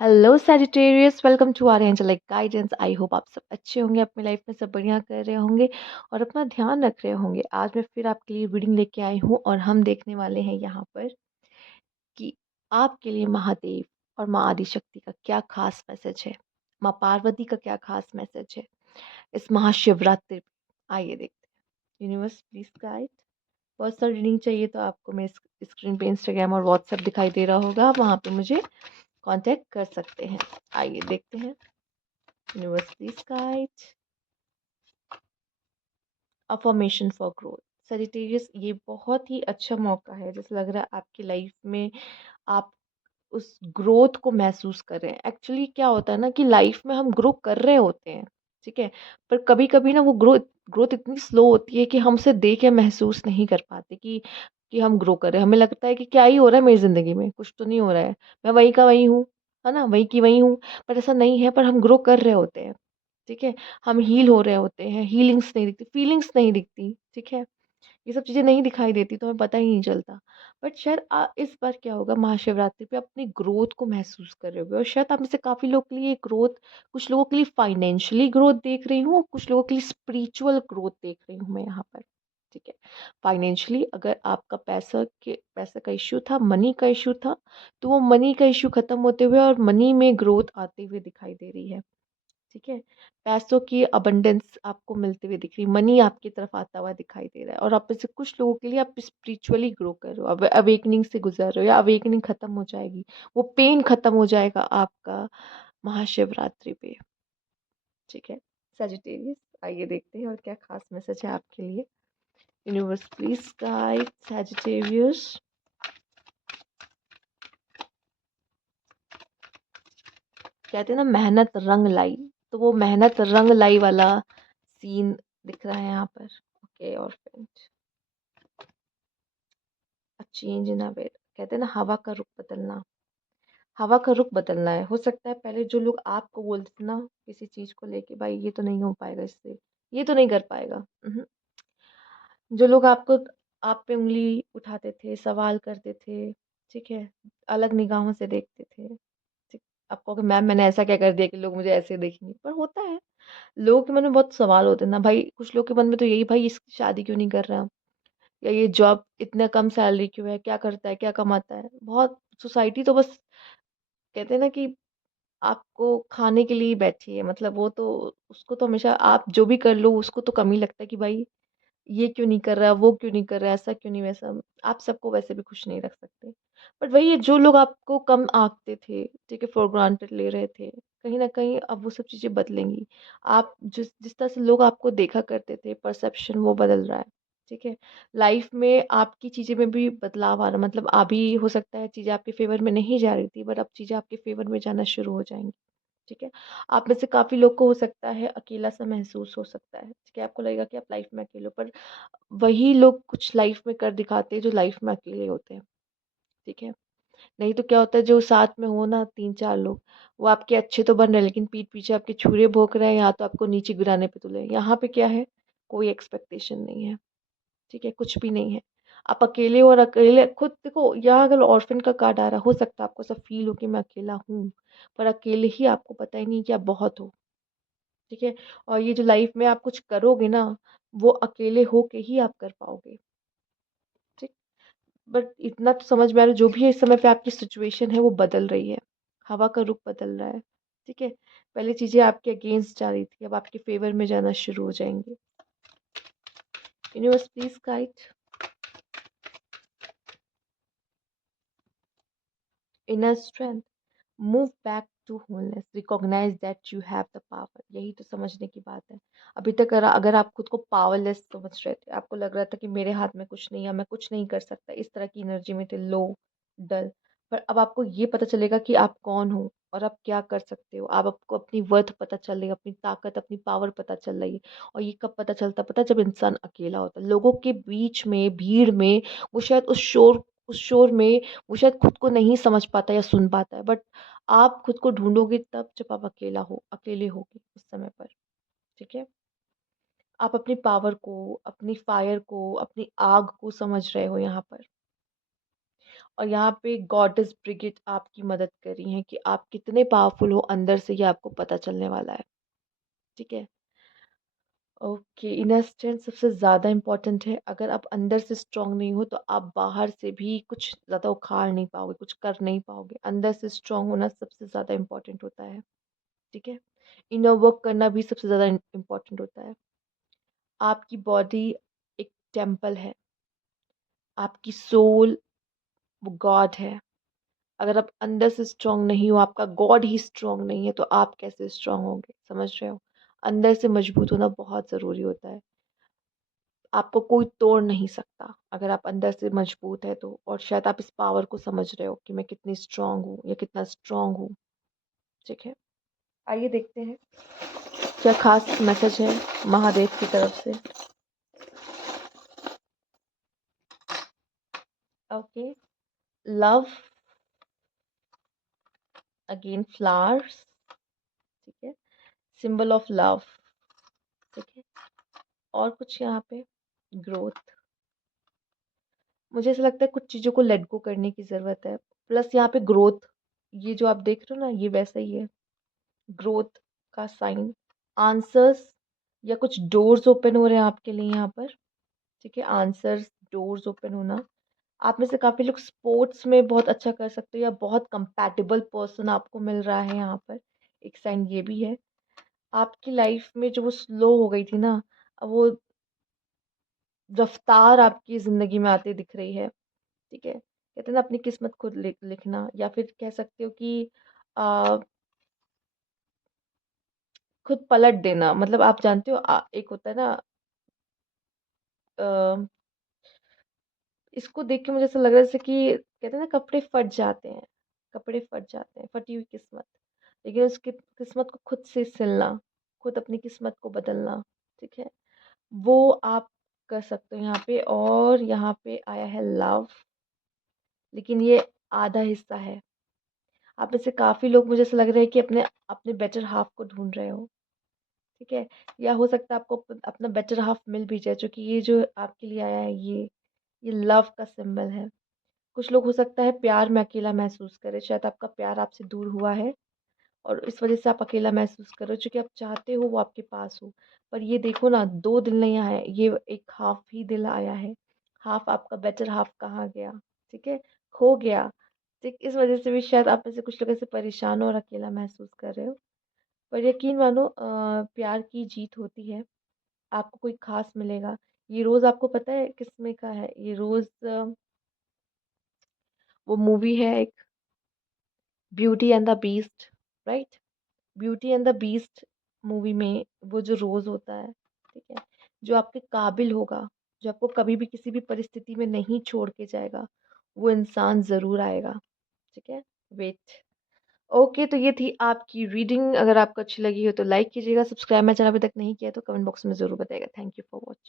Hello Sagittarius, welcome to our angelic guidance. I hope आप सब अच्छे होंगे, अपनी लाइफ में सब बढ़िया कर रहे होंगे और अपना ध्यान रख रहे होंगे। आज मैं फिर आपके लिए रीडिंग लेके आई हूँ और हम देखने वाले हैं यहाँ पर कि आपके लिए महादेव और माँ आदिशक्ति का क्या खास मैसेज है, माँ पार्वती का क्या खास मैसेज है इस महाशिवरात्रि पे। आइए देखते हैं। Universe please guide. Personal reading चाहिए तो आपको मेरे स्क्रीन पे इंस्टाग्राम और व्हाट्सएप दिखाई दे रहा होगा, वहाँ पे मुझे कांटेक्ट कर सकते हैं। आइए देखते हैं। Universe please guide. Affirmation for growth. Sagittarius, ये बहुत ही अच्छा मौका है, जैसे लग रहा है आपकी लाइफ में आप उस ग्रोथ को महसूस कर रहे हैं। एक्चुअली क्या होता है ना कि लाइफ में हम ग्रो कर रहे होते हैं, ठीक है, पर कभी कभी ना वो ग्रोथ ग्रोथ इतनी स्लो होती है कि हम उसे देख के महसूस नहीं कर पाते कि हम ग्रो कर रहे हैं। हमें लगता है कि क्या ही हो रहा है मेरी जिंदगी में, कुछ तो नहीं हो रहा है, मैं वही का वही हूँ, है ना, वही की वही हूँ। पर ऐसा नहीं है, पर हम ग्रो कर रहे होते हैं, ठीक है। हम हील हो रहे होते हैं, हीलिंग्स नहीं दिखती, फीलिंग्स नहीं दिखती, ठीक है। ये सब चीज़ें नहीं दिखाई देती तो हमें पता ही नहीं चलता। बट शायद इस बार क्या होगा, महाशिवरात्रि पे अपनी ग्रोथ को महसूस कर रहे होगे, और शायद आप में से काफ़ी लोग के लिए ये ग्रोथ, कुछ लोगों के लिए फाइनेंशियली ग्रोथ देख रही हूँ और कुछ लोगों के लिए स्पिरिचुअल ग्रोथ देख रही हूँ मैं यहाँ पर, ठीक है। फाइनेंशियली अगर आपका पैसा का इश्यू था, मनी का इश्यू था, तो वो मनी का इश्यू खत्म होते हुए और मनी में ग्रोथ आते हुए दिखाई दे रही है, ठीक है। पैसों की अबंडेंस आपको मिलती हुई दिख रही, मनी आपकी तरफ आता हुआ दिखाई दे रहा है। और आप में से कुछ लोगों के लिए आप स्पिरिचुअली ग्रो कर रहे हो, अब अवेकनिंग से गुजर रहे हो या अवेकनिंग खत्म हो जाएगी, वो पेन खत्म हो जाएगा आपका महाशिवरात्रि पे, ठीक है। सजिटेरियस, आइए देखते हैं और क्या खास मैसेज है आपके लिए। Universe please guide Sagittarius. कहते हैं ना, मेहनत रंग लाई, तो वो मेहनत रंग लाई वाला सीन दिख रहा है यहाँ पर। ओके, और चेंज इन अ वे, कहते हैं ना, हवा का रुख बदलना। हवा का रुख बदलना है। हो सकता है पहले जो लोग आपको बोलते थे ना किसी चीज को लेके, भाई ये तो नहीं हो पाएगा, इससे ये तो नहीं कर पाएगा, जो लोग आपको, आप पे उंगली उठाते थे, सवाल करते थे, ठीक है, अलग निगाहों से देखते थे, ठीक। आपको कि मैम मैंने ऐसा क्या कर दिया कि लोग मुझे ऐसे देखेंगे, पर होता है, लोगों के मन में बहुत सवाल होते हैं ना भाई। कुछ लोग के मन में तो यही, भाई इसकी शादी क्यों नहीं कर रहा, या ये जॉब इतना कम सैलरी क्यों है, क्या करता है, क्या कमाता है। बहुत सोसाइटी तो बस, कहते हैं ना कि आपको खाने के लिए ही बैठी है, मतलब वो तो, उसको तो हमेशा आप जो भी कर लो उसको तो कम ही लगता है कि भाई ये क्यों नहीं कर रहा, वो क्यों नहीं कर रहा, ऐसा क्यों नहीं, वैसा। आप सबको वैसे भी खुश नहीं रख सकते। बट वही है, जो लोग आपको कम आंकते थे, ठीक है, फॉर ग्रांटेड ले रहे थे, कहीं ना कहीं अब वो सब चीजें बदलेंगी। आप जिस जिस तरह से लोग आपको देखा करते थे, परसेप्शन वो बदल रहा है, ठीक है। लाइफ में आपकी चीजें में भी बदलाव आ रहा, मतलब अभी हो सकता है चीजें आपके फेवर में नहीं जा रही थी, बट अब चीजें आपके फेवर में जाना शुरू हो जाएंगी, ठीक है। आप में से काफी लोग को हो सकता है अकेला सा महसूस हो सकता है, ठीक है, आपको लगेगा कि आप लाइफ में अकेले हो, पर वही लोग कुछ लाइफ में कर दिखाते हैं जो लाइफ में अकेले होते हैं, ठीक है। नहीं तो क्या होता है, जो साथ में हो ना, तीन चार लोग, वो आपके अच्छे तो बन रहे हैं लेकिन पीठ पीछे आपके छुरे भोंक रहे हैं, या तो आपको नीचे गिराने पे तुले हैं। यहाँ पे क्या है, कोई एक्सपेक्टेशन नहीं है, ठीक है, कुछ भी नहीं है। आप अकेले, और अकेले खुद देखो, यहाँ अगर ऑर्फन का कार्ड आ रहा, हो सकता है आपको सब फील हो कि मैं अकेला हूँ, पर अकेले ही आपको पता ही नहीं कि आप बहुत हो, ठीक है। और ये जो लाइफ में आप कुछ करोगे ना, वो अकेले हो के ही आप कर पाओगे, ठीक। बट इतना तो समझ में आ रहा है, जो भी है इस समय पे आपकी सिचुएशन है वो बदल रही है, हवा का रुख बदल रहा है, ठीक है। पहले चीजें आपके अगेंस्ट जा रही थी, अब आपके फेवर में जाना शुरू हो जाएंगे। Universe please guide. Inner strength, move back to wholeness, recognise that you have the power. यही तो समझने की बात है। अभी तक अगर आप खुद को पावरलेस समझ रहे थे, आपको लग रहा था कि मेरे हाथ में कुछ नहीं है, मैं कुछ नहीं कर सकता, इस तरह की एनर्जी में थे, लो, डल, पर अब आपको ये पता चलेगा कि आप कौन हो और आप क्या कर सकते हो। आप आपको अपनी वर्थ पता चल रही है, अपनी ताकत, अपनी पावर पता चल रही है। और ये कब पता चलता, पता जब इंसान अकेला होता है, लोगों के बीच में, भीड़ में, वो शायद उस शोर में वो शायद खुद को नहीं समझ पाता या सुन पाता है। बट आप खुद को ढूंढोगे तब जब आप अकेले होगे उस समय पर, ठीक है। आप अपनी पावर को, अपनी फायर को, अपनी आग को समझ रहे हो यहाँ पर। और यहाँ पे गॉडेस ब्रिगिड आपकी मदद कर रही हैं कि आप कितने पावरफुल हो अंदर से, ये आपको पता चलने वाला है। ठीक है। ओके, इनर स्ट्रेंथ सबसे ज़्यादा इम्पोर्टेंट है। अगर आप अंदर से स्ट्रांग नहीं हो तो आप बाहर से भी कुछ ज़्यादा उखाड़ नहीं पाओगे, कुछ कर नहीं पाओगे। अंदर से स्ट्रांग होना सबसे ज़्यादा इम्पोर्टेंट होता है। ठीक है। इनर वर्क करना भी सबसे ज़्यादा इम्पोर्टेंट होता है। आपकी बॉडी एक टेम्पल है, आपकी सोल वो गॉड है। अगर आप अंदर से स्ट्रांग नहीं हो, आपका गॉड ही स्ट्रांग नहीं है, तो आप कैसे स्ट्रांग होंगे? समझ रहे हो? अंदर से मजबूत होना बहुत ज़रूरी होता है। आपको कोई तोड़ नहीं सकता अगर आप अंदर से मजबूत है तो। और शायद आप इस पावर को समझ रहे हो कि मैं कितनी स्ट्रांग हूँ या कितना स्ट्रांग हूँ। ठीक है। आइए देखते हैं क्या खास मैसेज है महादेव की तरफ से। ओके। Love, again flowers. ठीक है। Symbol of love. ठीक है। और कुछ यहाँ पे ग्रोथ। मुझे ऐसा लगता है कुछ चीज़ों को लेट गो करने की ज़रूरत है। प्लस यहाँ पे ग्रोथ, ये जो आप देख रहे हो ना, ये वैसा ही है, ग्रोथ का साइन। आंसर्स या कुछ डोर्स ओपन हो रहे हैं आपके लिए यहाँ पर। ठीक है। आंसर्स, डोर्स ओपन होना। आप में से काफ़ी लोग स्पोर्ट्स में बहुत अच्छा कर सकते हो या बहुत कंपैटिबल पर्सन आपको मिल रहा है यहाँ पर। एक साइन ये भी है। आपकी लाइफ में जो वो स्लो हो गई थी ना, अब वो रफ्तार आपकी ज़िंदगी में आती दिख रही है। ठीक है। कहते हैं ना अपनी किस्मत खुद लिखना, या फिर कह सकते हो कि आ, खुद पलट देना। मतलब आप जानते हो एक होता है ना, अ, इसको देख के मुझे ऐसा लग रहा है जैसे कि कहते हैं ना कपड़े फट जाते हैं, कपड़े फट जाते हैं, फटी हुई किस्मत। लेकिन उस किस्मत को खुद से सिलना, खुद अपनी किस्मत को बदलना। ठीक है। वो आप कर सकते हो यहाँ पे। और यहाँ पे आया है लव, लेकिन ये आधा हिस्सा है। आप में से काफी लोग, मुझे ऐसा लग रहा है कि अपने अपने बेटर हाफ को ढूंढ रहे हो। ठीक है। या हो सकता है आपको अपना बेटर हाफ मिल भी जाए, क्योंकि ये जो आपके लिए आया है, ये लव का सिंबल है। कुछ लोग हो सकता है प्यार में अकेला महसूस करें, शायद आपका प्यार आपसे दूर हुआ है और इस वजह से आप अकेला महसूस कर रहे हो। क्योंकि आप चाहते हो वो आपके पास हो, पर ये देखो ना, दो दिल नहीं आया है, ये एक हाफ ही दिल आया है। हाफ आपका बेटर हाफ कहाँ गया? ठीक है। खो गया। ठीक, इस वजह से भी शायद आप में से कुछ लोग ऐसे परेशान हो और अकेला महसूस कर रहे हो। पर यकीन मानो, प्यार की जीत होती है। आपको कोई खास मिलेगा। ये रोज आपको पता है किसमें का है? ये रोज वो मूवी है एक, beauty and the beast, right? Beauty and the beast movie में वो जो रोज होता है, ठीक है, जो आपके काबिल होगा, जो आपको कभी भी किसी भी परिस्थिति में नहीं छोड़ के जाएगा, वो इंसान जरूर आएगा। ठीक है। वेट। ओके, तो ये थी आपकी रीडिंग। अगर आपको अच्छी लगी हो तो लाइक कीजिएगा, सब्सक्राइब मेरा चैनल अभी तक नहीं किया तो कमेंट बॉक्स में जरूर बताइएगा। Thank you for watching.